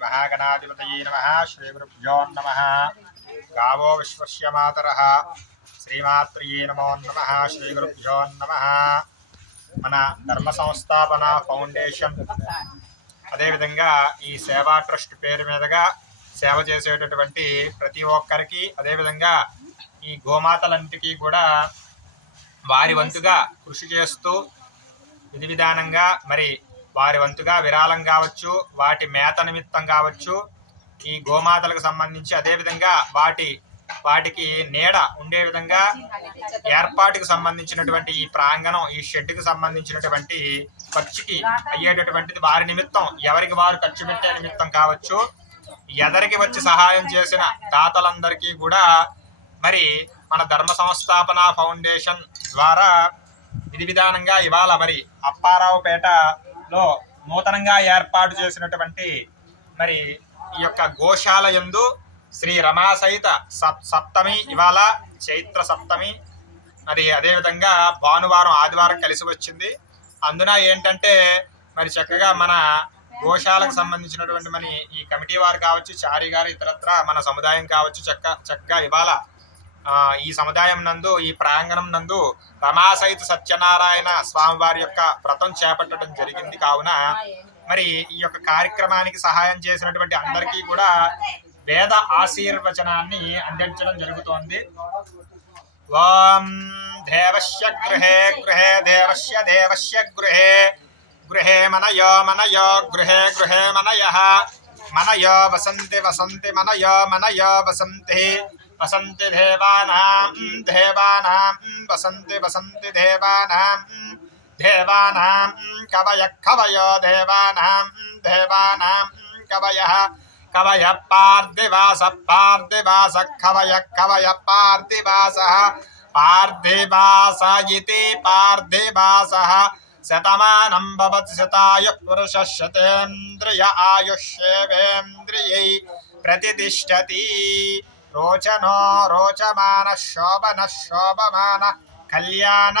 श्रीमहागणाधिपतये नमः। श्रीगुरुभ्यो नमः। गावो विश्वस्य मातरः। श्रीमात्रिये नमो नमः। श्रीगुरुभ्यो नमः। మన ధర్మ సంస్థాపన ఫౌండేషన్ అదేవిధంగా ఈ సేవా ట్రస్ట్ పేరు మీదుగా సేవ చేసేటటువంటి ప్రతి ఒక్కరికి అదేవిధంగా ఈ గోమాతలంటికి కూడా వారి వంతుగా కృషి చేస్తూ విధి విధానంగా మరి వారి వంతుగా విరాళం కావచ్చు, వాటి మేత నిమిత్తం కావచ్చు, ఈ గోమాతలకు సంబంధించి అదేవిధంగా వాటికి నీడ ఉండే విధంగా ఏర్పాటుకు సంబంధించినటువంటి ఈ ప్రాంగణం, ఈ షెడ్కి సంబంధించినటువంటి ఖర్చుకి అయ్యేటటువంటిది వారి నిమిత్తం ఎవరికి వారు ఖర్చు పెట్టే నిమిత్తం కావచ్చు, ఎదరికి వచ్చి సహాయం చేసిన దాతలందరికీ కూడా మరి మన ధర్మ సంస్థాపన ఫౌండేషన్ ద్వారా విధి విధానంగా ఇవాళ మరి అప్పారావుపేటలో నూతనంగా ఏర్పాటు చేసినటువంటి మరి ఈ యొక్క గోశాల యందు శ్రీ రమాసహిత సప్తమి ఇవాళ చైత్ర సప్తమి, మరి అదేవిధంగా భానువారం ఆదివారం కలిసి వచ్చింది. అందున ఏంటంటే మరి చక్కగా మన గోశాలకు సంబంధించినటువంటి మన ఈ కమిటీ వారు కావచ్చు, చారి గారు, ఇతరత్ర మన సముదాయం కావచ్చు, చక్కగా ఇవాళ ఈ సముదాయం నందు ఈ ప్రాంగణం నందు రమాసహిత సత్యనారాయణ స్వామివారి యొక్క వ్రతం చేపట్టడం జరిగింది. కావున మరి ఈ యొక్క కార్యక్రమానికి సహాయం చేసినటువంటి అందరికీ కూడా వేద ఆశీర్వచనాన్ని అందించడం జరుగుతోంది. ఓం దేవస్య గృహే గృహే దేవస్య దేవస్య గృహే గృహే మనయో మనయో గృహే గృహే మనయః మనయో వసంతి వసంతి మనయో మనయో వసంతి వసంతి దేవానాం దేవానాం వసంతి వసంతి దేవానాం దేవానాం కవయః కవయో దేవానాం దేవానాం కవయః కవయః పార్థివాస పార్థివాస కవయః కవయః పార్థివాసః పార్థివాస ఇతి పార్థివాసః శతమానం భవతి శతాయుః పురుషः శతేంద్రియ ఆయుష్యేవేంద్రియై ప్రతిష్ఠతి. రోచనో రోచమాన శోభన శోభమాన కళ్యాణ.